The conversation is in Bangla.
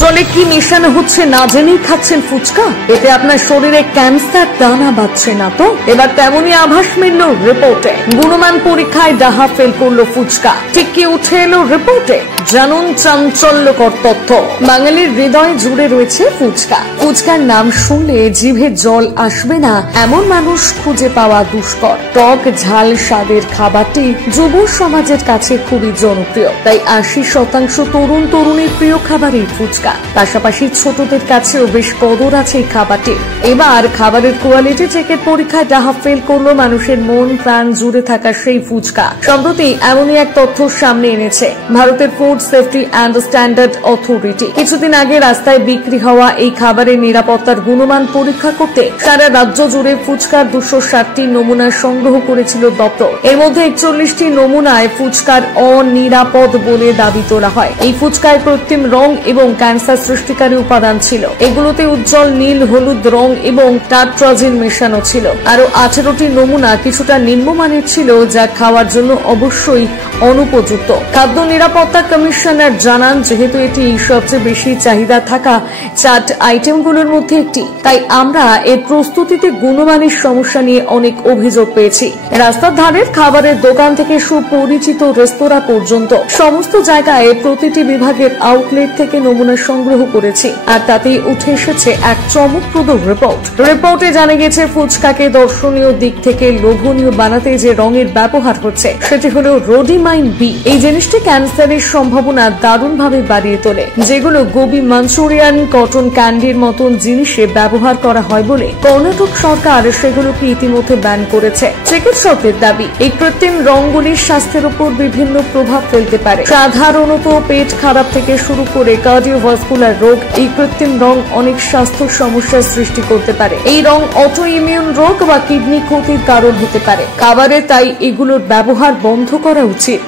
জলে কি মেশানো হচ্ছে না জেনেই খাচ্ছেন ফুচকা? এতে আপনার শরীরে ক্যান্সার দানা বাঁধছে না তো? এবার তেমনই আভাস মিলল রিপোর্টে। গুণমান পরীক্ষায় ডাহা ফেল করলো ফুচকা। ঠিক কি উঠে এলো রিপোর্টে? জানুন চাঞ্চল্যকর তথ্য। বাঙালির হৃদয় জুড়ে রয়েছে ফুচকা। ফুচকার নাম শুনলে জিভে জল আসবে না এমন মানুষ খুঁজে পাওয়া দুষ্কর। টক ঝাল স্বাদের খাবারটি যুব সমাজের কাছে খুবই জনপ্রিয়। তাই ৮০% তরুণ তরুণীর প্রিয় খাবারই ফুচকা। পাশাপাশি ছোটদের কাছেও বেশ কদর আছে এই খাবারটি। এবার খাবারের কোয়ালিটি চেকের পরীক্ষায় ডাহা ফেল করলো মানুষের মন প্রাণ জুড়ে থাকা সেই ফুচকা। সম্প্রতি এমনই এক তথ্য সামনে এনেছে ভারতের food safety and standard authority. কিছুদিন আগে রাস্তায় বিক্রি হওয়া এই খাবারের নিরাপত্তার গুণমান পরীক্ষা করতে সারা রাজ্য জুড়ে ফুচকার ২৬০টি নমুনা সংগ্রহ করেছিল দপ্তর। এর মধ্যে ৪১টি নমুনায় ফুচকার অনিরাপদ বলে দাবি তোলা হয়। এই ফুচকায় কৃত্রিম রং এবং ক্যান্সার সৃষ্টিকারী উপাদান ছিল। এগুলোতে উজ্জ্বল নীল হলুদ রং এবং টার্ট্রাজিন মেশানো ছিল। আরো 18টি নমুনা কিছুটা নিম্নমানের ছিল, যা খাওয়ার জন্য অবশ্যই অনুপযুক্ত। খাদ্য নিরাপত্তা কমিশনার জানান, যেহেতু এটি সবচেয়ে বেশি চাহিদা থাকা চাট আইটেমগুলোর মধ্যে একটি, তাই আমরা এর প্রস্তুতিতে গুণমানের সমস্যা নিয়ে অনেক অভিযোগ পেয়েছি। রাস্তার ধারের খাবারের দোকান থেকে সুপরিচিত রেস্তোরাঁ পর্যন্ত সমস্ত জায়গায় প্রতিটি বিভাগের আউটলেট থেকে নমুনা সংগ্রহ করেছি, আর তাতেই উঠে এসেছে এক চমকপ্রদ রিপোর্ট। রিপোর্টে জানা গেছে ফুচকাকে দর্শনীয় দিক থেকে লোভনীয় বানাতে যে রঙের ব্যবহার হচ্ছে সেটি হলো রোডিমাইন বি। এই জিনিসটি ক্যান্সারের সম্ভাবনা দারুণভাবে বাড়িয়ে তোলে, যেগুলো গোবি মাঞ্চুরিয়ান, কটন ক্যান্ডির মতন জিনিসে ব্যবহার করা হয় বলে কর্ণাটক সরকার সেগুলোকে ইতিমধ্যে ব্যান করেছে। চিকিৎসকদের দাবি, এই কৃত্রিম রঙগুলির স্বাস্থ্যের উপর বিভিন্ন প্রভাব ফেলতে পারে। সাধারণত পেট খারাপ থেকে শুরু করে কার্ডিওভাস্কুলার রোগ, এই কৃত্রিম রং অনেক স্বাস্থ্য সমস্যার সৃষ্টি করতে পারে। এই রং অটো ইমিউন রোগ বা কিডনি ক্ষতির কারণ হতে পারে। খাবারে তাই এগুলোর ব্যবহার বন্ধ করা উচিত।